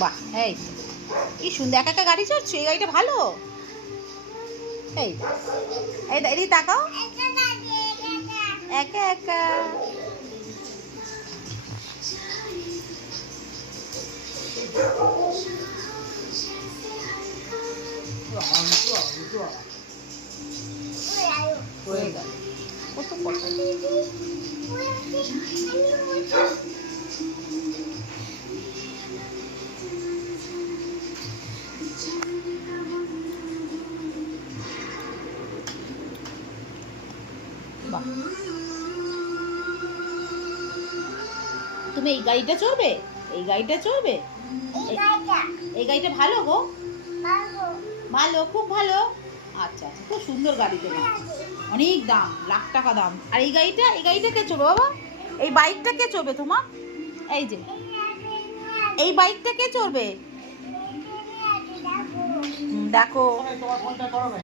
বাহ, এই কি সুন্দর একা একা গাড়ি চড়ছো। এই গাড়িটা ভালো। এই এই এদিকে তাকাও, একা একা। কত কথা। বাহ, তুমি এই গাড়িটা চড়বে, এই গাড়িটা চড়বে। এই গাড়িটা ভালো গো, ভালো, খুব ভালো। আচ্ছা আচ্ছা, খুব সুন্দর গাড়ি তোমার, অনেক দাম, লাখ টাকা দাম। আর এই গাড়িটা, এই গাড়িটা কে চড়বে বাবা? এই বাইকটা কে চড়বে তোমার? এই যে এই বাইকটা কে চড়বে? দেখো।